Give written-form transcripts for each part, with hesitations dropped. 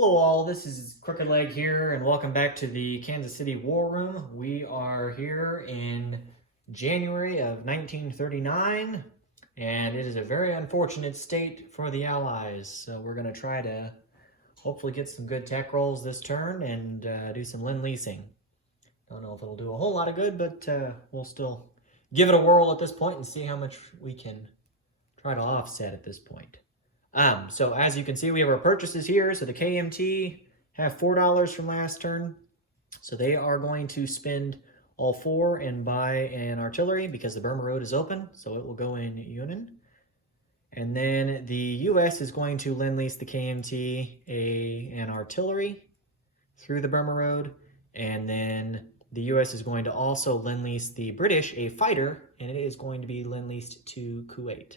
Hello all, this is Crooked Leg here and welcome back to the Kansas City War Room. We are here in January of 1939 and it is a very unfortunate state for the Allies. So we're going to try to hopefully get some good tech rolls this turn and do some Lend-Leasing. Don't know if it'll do a whole lot of good, but we'll still give it a whirl at this point and see how much we can try to offset at this point. So as you can see, we have our purchases here. So the KMT have $4 from last turn. So they are going to spend all four and buy an artillery because the Burma Road is open. So it will go in Yunnan. And then the US is going to lend-lease the KMT an artillery through the Burma Road. And then the US is going to also lend-lease the British a fighter, and it is going to be lend-leased to Kuwait.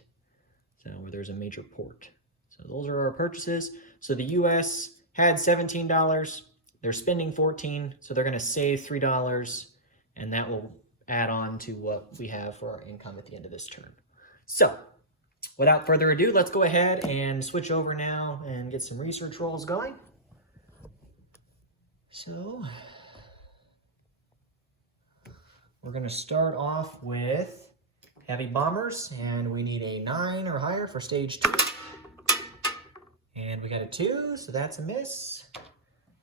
So where there's a major port. So those are our purchases. So the US had $17. They're spending $14, so they're going to save $3, and that will add on to what we have for our income at the end of this turn. So without further ado, let's go ahead and switch over now and get some research rolls going. So we're going to start off with heavy bombers, and we need a 9 or higher for stage 2. And we got a 2, so that's a miss.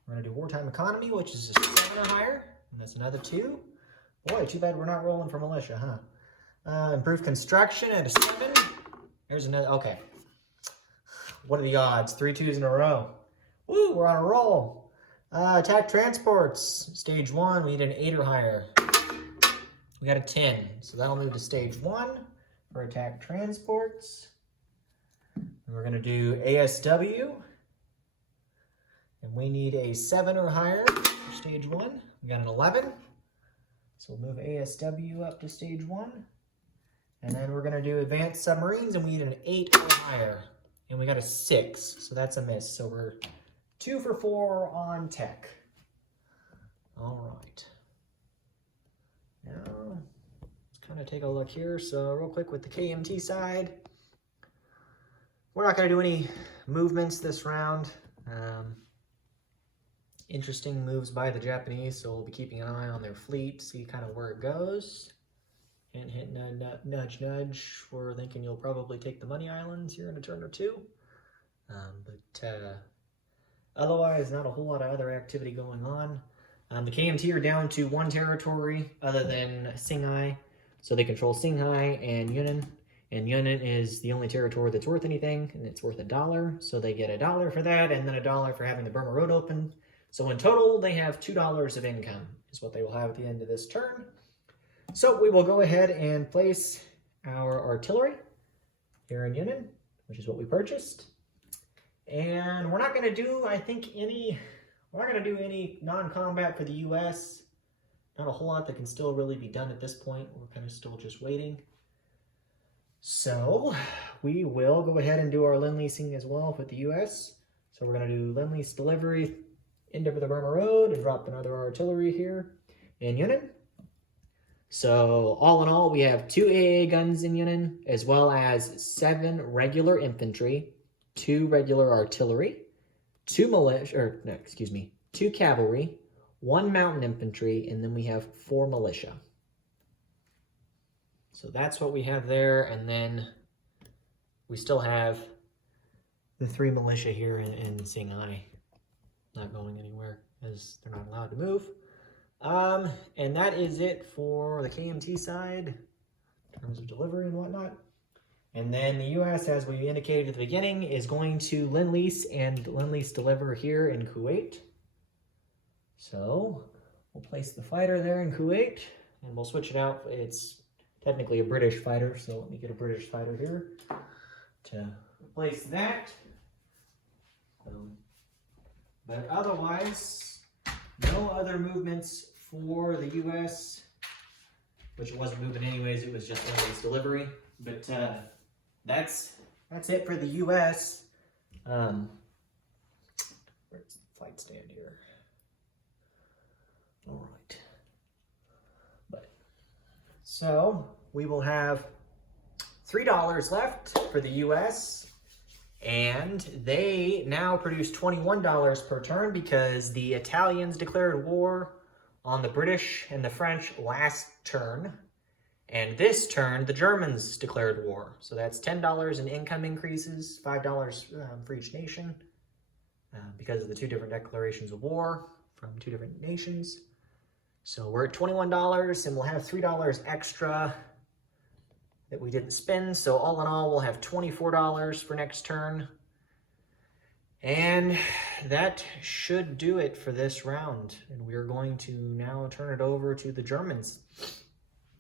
We're going to do wartime economy, which is a 7 or higher, and that's another 2. Boy, too bad we're not rolling for militia, huh? Improved construction at a 7. There's another, okay. What are the odds? 3 2s in a row. Woo, we're on a roll. Attack transports, stage 1, we need an 8 or higher. We got a 10, so that'll move to stage 1 for attack transports. And we're going to do ASW, and we need a 7 or higher for stage 1. We got an 11, so we'll move ASW up to stage 1. And then we're going to do advanced submarines, and we need an 8 or higher. And we got a 6, so that's a miss. So we're 2 for 4 on tech. All right. Now, let's kind of take a look here. So real quick with the KMT side, we're not going to do any movements this round. Interesting moves by the Japanese, so we'll be keeping an eye on their fleet, see kind of where it goes. And hit nudge, nudge. We're thinking you'll probably take the Money Islands here in a turn or two. Otherwise, not a whole lot of other activity going on. The KMT are down to 1 territory other than Singhai. So they control Singhai and Yunnan. And Yunnan is the only territory that's worth anything, and it's worth $1. So they get $1 for that, and then $1 for having the Burma Road open. So in total, they have $2 of income, is what they will have at the end of this turn. So we will go ahead and place our artillery here in Yunnan, which is what we purchased. And we're not going to do, I think, we're not going to do any non-combat for the US. Not a whole lot that can still really be done at this point. We're kind of still just waiting. So we will go ahead and do our Lend-Leasing as well with the US. So we're going to do Lend-Lease delivery into the Burma Road and drop another artillery here in Yunnan. So all in all, we have 2 AA guns in Yunnan, as well as 7 regular infantry, 2 regular artillery, 2 cavalry, 1 mountain infantry, and then we have 4 militia. So that's what we have there, and then we still have the 3 militia here in Singhai, not going anywhere as they're not allowed to move. And that is it for the KMT side in terms of delivery and whatnot. And then the US, as we indicated at the beginning, is going to Lend-Lease and Lend-Lease deliver here in Kuwait. So we'll place the fighter there in Kuwait, and we'll switch it out. It's technically a British fighter, so let me get a British fighter here to replace that. But otherwise, no other movements for the US, which wasn't moving anyways, it was just Lend-Lease delivery. But that's it for the US. Where's the flight stand here? All right. So we will have $3 left for the US And they now produce $21 per turn because the Italians declared war on the British and the French last turn. And this turn, the Germans declared war. So that's $10 in income increases, $5 for each nation because of the two different declarations of war from two different nations. So we're at $21 and we'll have $3 extra that we didn't spend. So all in all, we'll have $24 for next turn. And that should do it for this round. And we are going to now turn it over to the Germans.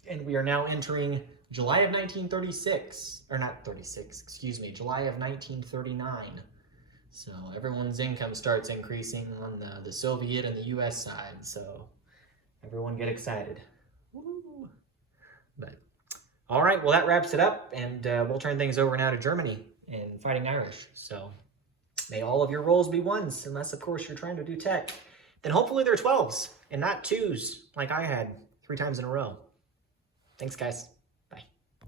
And we are now entering July of 1936, or not 36, excuse me, July of 1939. So everyone's income starts increasing on the Soviet and the US side. So everyone get excited. Woo. But all right, well, that wraps it up, and we'll turn things over now to Germany and Fighting Irish. So may all of your rolls be ones, unless, of course, you're trying to do tech. Then hopefully they're 12s and not 2s like I had 3 times in a row. Thanks, guys.